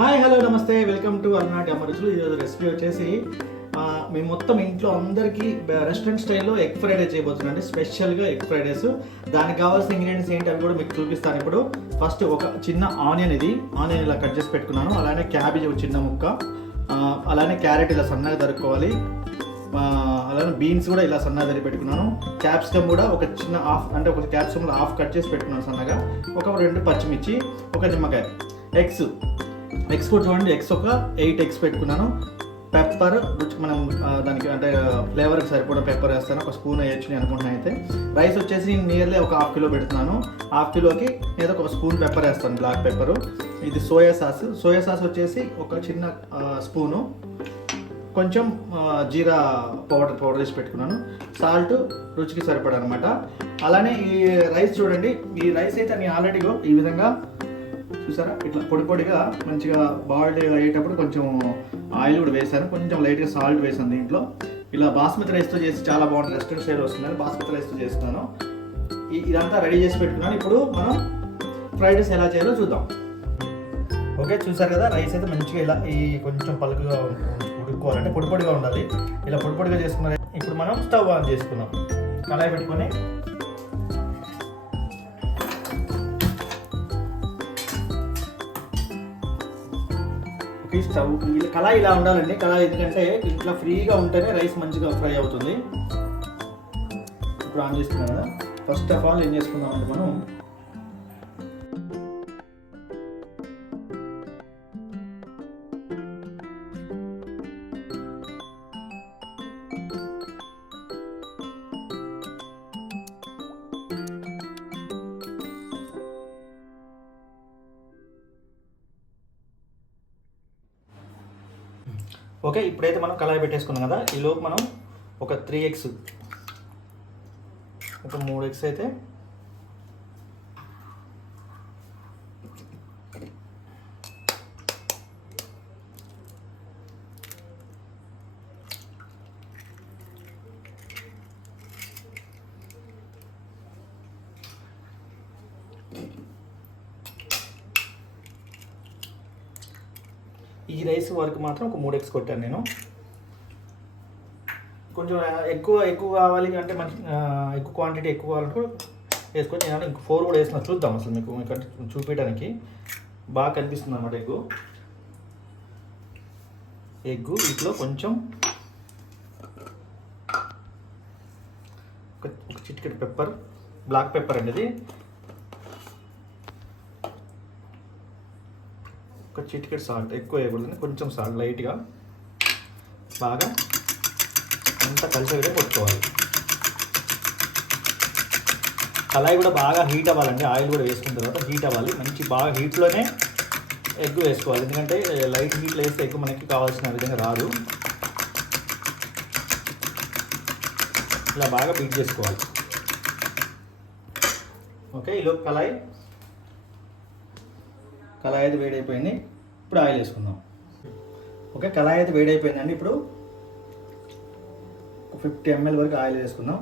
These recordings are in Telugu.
హాయ్ హలో నమస్తే వెల్కమ్ టు అలనాటి అమ్మ రుచులు. ఈరోజు రెసిపీ వచ్చేసి మేము మొత్తం ఇంట్లో అందరికీ రెస్టారెంట్ స్టైల్లో ఎగ్ ఫ్రైడ్ రైస్ చేయబోతున్నాం అండి. స్పెషల్గా ఎగ్ ఫ్రైడ్ రైస్. దానికి కావాల్సిన ఇంగ్రీడియంట్స్ ఏంటి అవి కూడా మీకు చూపిస్తాను ఇప్పుడు. ఫస్ట్ ఒక చిన్న ఆనియన్ ఇలా కట్ చేసి పెట్టుకున్నాను. అలానే క్యాబేజ్ ఒక చిన్న ముక్క, అలానే క్యారెట్ ఇలా సన్నగా తరుక్కోవాలి. అలానే బీన్స్ కూడా ఇలా సన్నగా తరిగి పెట్టుకున్నాను. క్యాప్సికమ్ కూడా ఒక చిన్న ఒక క్యాప్సికమ్ హాఫ్ కట్ చేసి పెట్టుకున్నాను సన్నగా. ఒక 2 పచ్చిమిర్చి, ఒక నిమ్మకాయ. ఎగ్స్ కూడా చూడండి, ఎగ్స్ ఒక 8 ఎగ్స్ పెట్టుకున్నాను. పెప్పర్ మనం దానికి అంటే ఫ్లేవర్కి సరిపడా పెప్పర్ వేస్తాను. ఒక స్పూన్ వేయచ్చు నేను అనుకుంటున్నాను. అయితే రైస్ వచ్చేసి నియర్లీ ఒక 1/2 కిలో పెడుతున్నాను. 1/2 కిలోకి నేను ఒక స్పూన్ పెప్పర్ వేస్తాను, బ్లాక్ పెప్పరు. ఇది సోయా సాస్ వచ్చేసి ఒక చిన్న స్పూను. కొంచెం జీరా పౌడర్ వేసి పెట్టుకున్నాను. సాల్ట్ రుచికి సరిపడా అనమాట. అలానే ఈ రైస్ చూడండి, ఈ రైస్ అయితే నేను ఆల్రెడీ ఈ విధంగా చూసారా, ఇట్లా పొడిగా మంచిగా బాయిల్డ్ అయ్యేటప్పుడు కొంచెం ఆయిల్ కూడా వేసాను, కొంచెం లైట్గా సాల్ట్ వేసాను దీంట్లో. ఇలా బాస్మతి రైస్తో చేసి చాలా బాగుంటుంది, రెస్టారెంట్ స్టైల్ వస్తుందని బాస్మతి రైస్తో చేస్తున్నాను. ఇదంతా రెడీ చేసి పెట్టుకున్నాను. ఇప్పుడు మనం ఫ్రైడ్ రైస్ ఎలా చేయాలో చూద్దాం. ఓకే, చూసారు కదా, రైస్ అయితే మంచిగా ఇలా కొంచెం పలుకుగా ఉడుక్కోవాలంటే పొడిగా ఉండాలి. ఇలా పొడిగా చేసుకున్నారు. ఇప్పుడు మనం స్టవ్ ఆన్ చేసుకున్నాం. కళాయి పెట్టుకొని స్టవ్ కళాయి ఇలా ఉండాలండి. కళాయి ఎందుకంటే ఇట్లా ఫ్రీగా ఉంటేనే రైస్ మంచిగా ఫ్రై అవుతుంది. ఇప్పుడు ఆన్ చేస్తున్నాం కదా. ఫస్ట్ ఆఫ్ ఆల్ ఏం చేసుకుందాం అంటే మనం ఓకే, ఇప్పుడైతే మనం కళాయి పెట్టేసుకున్నాం కదా. ఈలోపు మనం ఒక 3 ఎగ్స్, ఒక 3 ఎగ్స్ అయితే ఈ రైస్ వరకు మాత్రం ఒక 3 ఎగ్స్ కొట్టాను నేను. కొంచెం ఎక్కువ కావాలి అంటే మంచి ఎక్కువ క్వాంటిటీ ఎక్కువ కావాలంటే వేసుకొని నేను ఇంక 4 కూడా వేసిన. చూద్దాం అసలు మీకు చూపించడానికి బాగా కనిపిస్తుంది అన్నమాట. ఎగ్గు వీటిలో కొంచెం ఒక చిటికెడు పెప్పర్, బ్లాక్ పెప్పర్ అండి. ఇది ఒక చిటికెడు సాల్ట్, ఎక్కువ వేయకూడదు, కొంచెం సాల్ట్ లైట్గా. బాగా అంతా కలిసేవిగా కొట్టుకోవాలి. కళాయి కూడా బాగా హీట్ అవ్వాలండి. ఆయిల్ కూడా వేసుకున్న తర్వాత హీట్ అవ్వాలి. మంచి బాగా హీట్లోనే ఎగ్ వేసుకోవాలి. ఎందుకంటే లైట్ హీట్లో వేస్తే ఎగ్ మనకి కావాల్సిన విధంగా రాదు. ఇలా బాగా బీట్ చేసుకోవాలి. ఓకే, ఈలోపు కళాయి అయితే వేడైపోయింది. ఇప్పుడు ఆయిల్ వేసుకుందాం. ఓకే, కళాయి అయితే వేడైపోయిందండి. ఇప్పుడు 50 ml వరకు ఆయిల్ వేసుకుందాం.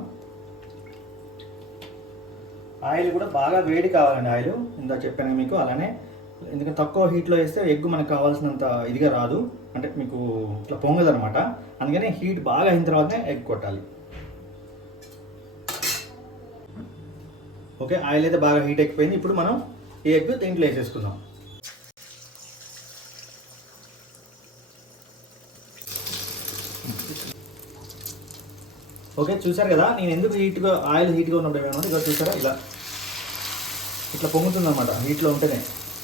ఆయిల్ కూడా బాగా వేడి కావాలండి. ఆయిల్ ఇందా చెప్పాను మీకు. అలానే ఎందుకంటే తక్కువ హీట్లో వేస్తే ఎగ్ మనకు కావాల్సినంత ఇదిగా రాదు, అంటే మీకు ఇట్లా పొంగదు అనమాట. అందుకని హీట్ బాగా అయిన తర్వాతనే ఎగ్ కొట్టాలి. ఓకే, ఆయిల్ అయితే బాగా హీట్ ఎక్కిపోయింది. ఇప్పుడు మనం ఈ ఎగ్ దీంట్లో వేసేసుకుందాం. ఓకే, చూసారు కదా, నేను ఎందుకు ఆయిల్ హీట్గా ఉన్నప్పుడు ఏమన్నా ఇక్కడ చూసారా, ఇట్లా పొంగుతుంది అనమాట. హీట్లో ఉంటేనే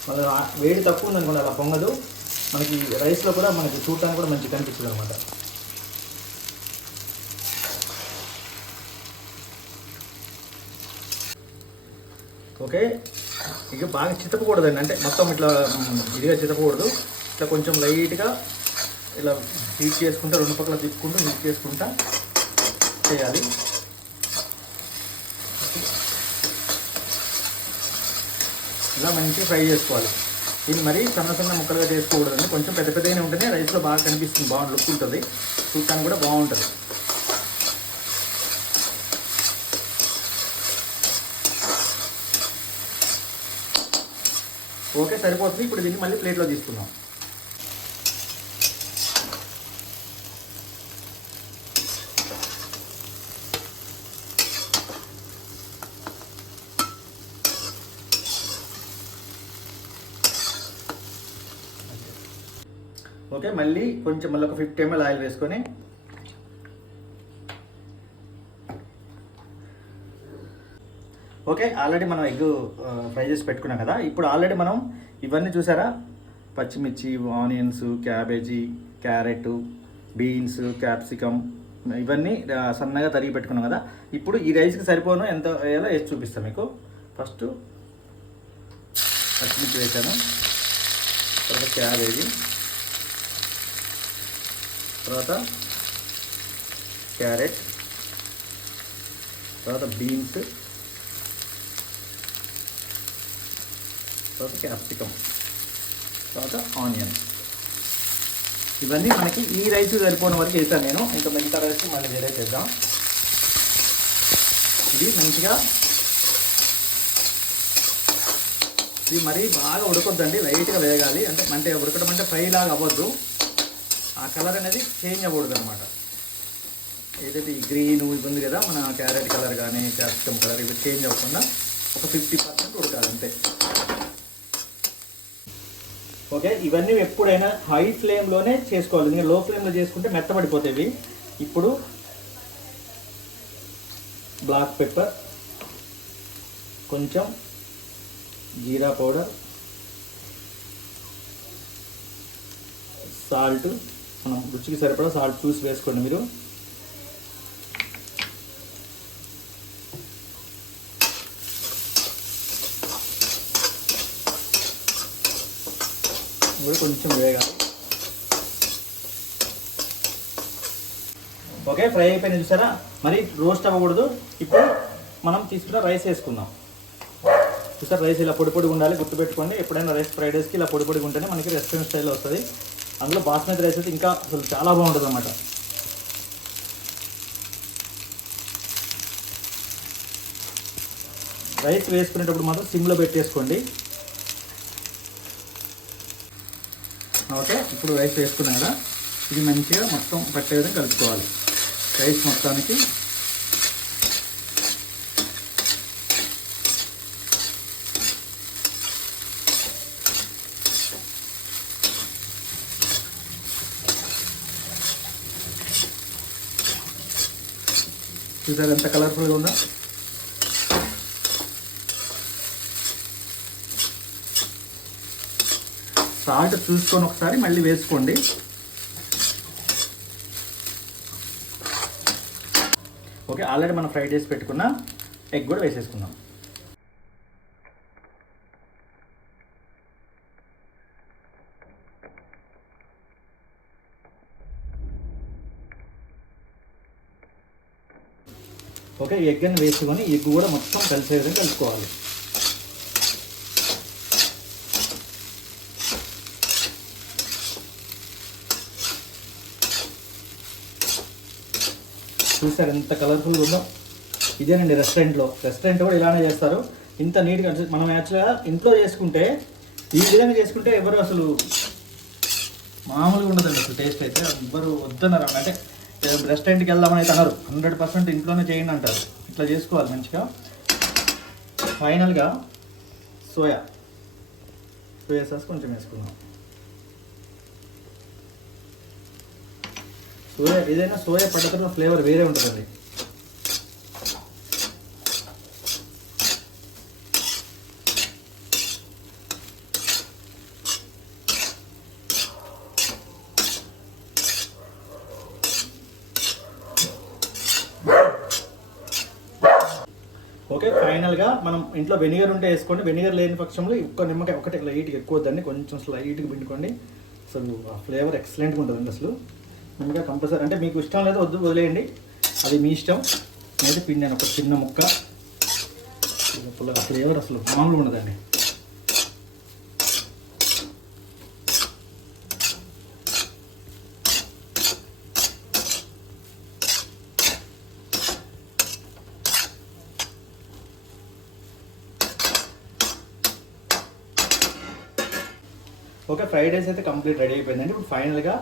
మళ్ళీ వేడి తక్కువ ఉందనుకోండి అలా పొంగదు. మనకి రైస్లో కూడా మనకి చూడటానికి కూడా మంచిగా కనిపిస్తుంది అనమాట. ఓకే, ఇక బాగా చితపకూడదండి, అంటే మొత్తం ఇట్లా ఇదిగా చితపకూడదు. ఇట్లా కొంచెం లైట్గా ఇలా హీట్ చేసుకుంటా, 2 పక్కల తిప్పుకుంటూ హీట్ చేసుకుంటా చేయాలి. ఇలా మంచిగా ఫ్రై చేసుకోవాలి. దీన్ని మరీ సన్న ముక్కలుగా చేసుకోకూడదండి. కొంచెం పెద్దగానే ఉంటేనే రైస్లో బాగా కనిపిస్తుంది, బాగుంది, లుక్ ఉంటుంది, చూడటానికి కూడా బాగుంటుంది. ఓకే, సరిపోతుంది. ఇప్పుడు దీన్ని మళ్ళీ ప్లేట్లో తీసుకుందాం. ఓకే, మళ్ళీ కొంచెం ఒక 50 ml ఆయిల్ వేసుకొని ఓకే, ఆల్రెడీ మనం ఎగ్ ఫ్రై చేసి పెట్టుకున్నాం కదా. ఇప్పుడు ఆల్రెడీ మనం ఇవన్నీ చూసారా, పచ్చిమిర్చి, onions, cabbage, carrot, beans, capsicum ఇవన్నీ సన్నగా తరిగి పెట్టుకున్నాం కదా. ఇప్పుడు ఈ రైస్కి సరిపోను ఎంత వేయాలో వేసి చూపిస్తాను మీకు. ఫస్ట్ పచ్చిమిర్చి వేసాను, తర్వాత క్యాబేజీ, తర్వాత క్యారెట్, తర్వాత బీన్స్, తర్వాత క్యాప్సికమ్, తర్వాత ఆనియన్. ఇవన్నీ మనకి ఈ రైస్ సరిపోయిన వరకు వేసాను నేను. ఇంకా మిగతా రైస్ మళ్ళీ వేరే చేద్దాం. ఇది మంచిగా ఇది మరీ బాగా ఉడకొద్దండి, లైట్గా వేగాలి. అంటే ఉడకడం అంటే ఫ్రై లాగా అవ్వద్దు, ఆ కలర్ అనేది చేంజ్ అవ్వకూడదు అనమాట. ఏదైతే ఈ గ్రీన్ ఇది ఉంది కదా, మన క్యారెట్ కలర్ కానీ క్యాప్సికమ్ కలర్ ఇవి చేంజ్ అవ్వకుండా ఒక 50% ఉడకాలి అంతే. ఓకే, ఇవన్నీ ఎప్పుడైనా హై ఫ్లేమ్లోనే చేసుకోవాలి, ఇంకా లో ఫ్లేమ్లో చేసుకుంటే మెత్తబడిపోతాయి. ఇప్పుడు బ్లాక్ పెప్పర్, కొంచెం జీరా పౌడర్, సాల్ట్, మనం రుచికి సరిపడా సాల్ట్ చూసి వేసుకోండి మీరు. కూడా కొంచెం వేగాలి. ఓకే, ఫ్రై అయిపోయిన చూసారా, మరి రోస్ట్ అవ్వకూడదు. ఇప్పుడు మనం తీసుకున్న రైస్ వేసుకుందాం. చూసారా, రైస్ ఇలా పొడి పొడిగా ఉండాలి, గుర్తుపెట్టుకోండి. ఎప్పుడైనా రైస్ ఫ్రైడ్ రైస్కి ఇలా పొడి పొడిగా ఉంటేనే మనకి రెస్టారెంట్ స్టైల్లో వస్తుంది. అందులో బాస్మతి రైస్ అయితే ఇంకా అసలు చాలా బాగుంటుంది అన్నమాట. రైస్ వేసుకునేటప్పుడు మాత్రం సిమ్లో పెట్టేసుకోండి. ఓకే, ఇప్పుడు రైస్ వేసుకున్నాం కదా, ఇది మంచిగా మొత్తం పట్టే విధంగా కలుపుకోవాలి రైస్ మొత్తానికి. చూసారు ఎంత కలర్ఫుల్గా ఉందో. సాల్ట్ చూసుకొని ఒకసారి మళ్ళీ వేసుకోండి. ఓకే, ఆల్రెడీ మనం ఫ్రై చేసి పెట్టుకున్న ఎగ్ కూడా వేసేసుకుందాం. ఓకే, ఎగ్ అని వేసుకొని ఎగ్ కూడా మొత్తం కలిసే విధంగా కలుపుకోవాలి. చూసారు ఎంత కలర్ఫుల్గా ఉందో. ఇదేనండి రెస్టారెంట్ కూడా ఇలానే చేస్తారు, ఇంత నీట్గా. మనం యాక్చువల్గా ఇంట్లో చేసుకుంటే ఈ విధంగా చేసుకుంటే ఎవరు అసలు మామూలుగా ఉండదండి అసలు. టేస్ట్ అయితే ఎవ్వరు వద్దన్నారు, అంటే రెస్టారెంట్కి వెళ్దామని అయితే అన్నారు. 100% ఇంట్లోనే చేయండి అంటారు. ఇట్లా చేసుకోవాలి మంచిగా. ఫైనల్గా సోయా సాస్ కొంచెం వేసుకుందాం. ఏదైనా సోయా పద్ధతిలో ఫ్లేవర్ వేరే ఉంటుందండి. ఓకే, ఫైనల్గా మనం ఇంట్లో వెనిగర్ ఉంటే వేసుకోండి. వెనిగర్ లేని పక్షంలో ఒక్క నిమ్మకాయ ఒకటి లైట్గా ఎక్కువ వద్దండి, కొంచెం స్లైట్గా పిండుకోండి. అసలు ఆ ఫ్లేవర్ ఎక్సలెంట్గా ఉంటుందండి. అసలు నిమ్మకాయ కంపల్సరీ, అంటే మీకు ఇష్టం లేదు వదిలేయండి, అది మీ ఇష్టం. నేనైతే పిండాను ఒక చిన్న ముక్క. ఫ్లేవర్ అసలు మామూలుగా ఉండదండి. ఓకే, ఫ్రైడ్ రైస్ అయితే కంప్లీట్ రెడీ అయిపోయిందండి. ఇప్పుడు ఫైనల్గా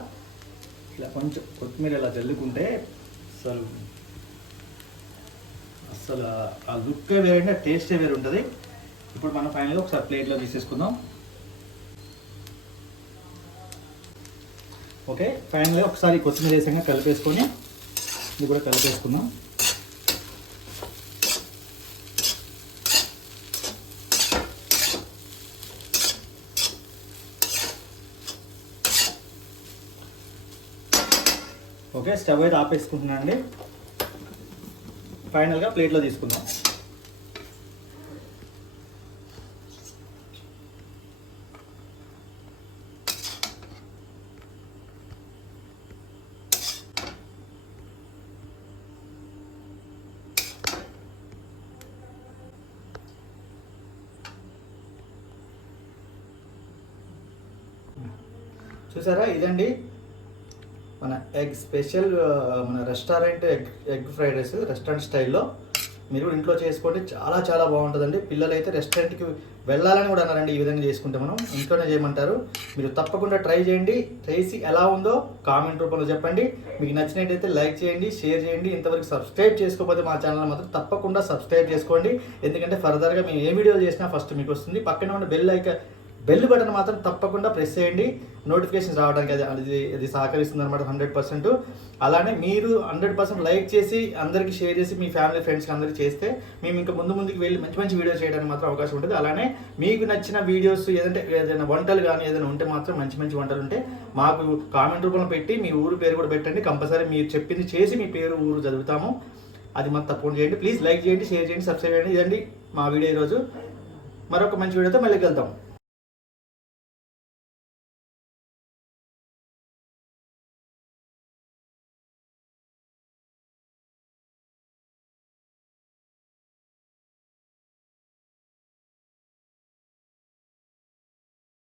ఇలా కొంచెం కొత్తిమీర ఇలా జల్లుకుంటే అసలు ఆ లుక్కే వేరే, టేస్టే వేరే ఉంటుంది. ఇప్పుడు మనం ఫైనల్గా ఒకసారి ప్లేట్లో తీసేసుకుందాం. ఓకే, ఫైనల్గా ఒకసారి కొత్తిమీర వేసాక కలిపేసుకొని ఇది కూడా కలిపేసుకుందాం. ఓకే, స్టవ్ అయితే ఆపేసుకుంటున్నాను అండి. ఫైనల్గా ప్లేట్లో తీసుకుందాం. చూసారా, ఇదండి మన ఎగ్ స్పెషల్, మన restaurant egg fried rice restaurant స్టైల్లో. మీరు కూడా ఇంట్లో చేసుకోండి, చాలా చాలా బాగుంటుందండి. పిల్లలు అయితే రెస్టారెంట్కి వెళ్ళాలని కూడా అన్నారండి. ఈ విధంగా చేసుకుంటే మనం ఇంట్లోనే చేయమంటారు. మీరు తప్పకుండా ట్రై చేయండి. చేసి ఎలా ఉందో కామెంట్ రూపంలో చెప్పండి. మీకు నచ్చినట్టయితే లైక్ చేయండి, షేర్ చేయండి. ఇంతవరకు సబ్స్క్రైబ్ చేసుకోకపోతే మా ఛానల్ మాత్రం తప్పకుండా సబ్స్క్రైబ్ చేసుకోండి. ఎందుకంటే ఫర్దర్గా మేము ఏ వీడియోలు చేసినా ఫస్ట్ మీకు వస్తుంది. పక్కన ఉన్న బెల్ బటన్ మాత్రం తప్పకుండా ప్రెస్ చేయండి, నోటిఫికేషన్స్ రావడానికి అది సహకరిస్తుంది అనమాట 100%. అలానే మీరు 100% లైక్ చేసి అందరికీ షేర్ చేసి మీ ఫ్యామిలీ ఫ్రెండ్స్కి అందరికీ చేస్తే మేము ఇంకా ముందుకు వెళ్ళి మంచి మంచి వీడియోస్ చేయడానికి మాత్రం అవకాశం ఉంటుంది. అలానే మీకు నచ్చిన వీడియోస్ ఏదైనా వంటలు కానీ ఏదైనా ఉంటే మాత్రం మంచి మంచి వంటలు ఉంటే మాకు కామెంట్ రూపంలో పెట్టి మీ ఊరు పేరు కూడా పెట్టండి. కంపల్సరీ మీరు చెప్పింది చేసి మీ పేరు ఊరు చదువుతాము. అది మాకు తప్పకుండా చేయండి. ప్లీజ్ లైక్ చేయండి, షేర్ చేయండి, సబ్స్క్రైబ్ చేయండి. ఇదండి మా వీడియో ఈరోజు. మరొక మంచి వీడియోతో మళ్ళీ వెళ్తాం.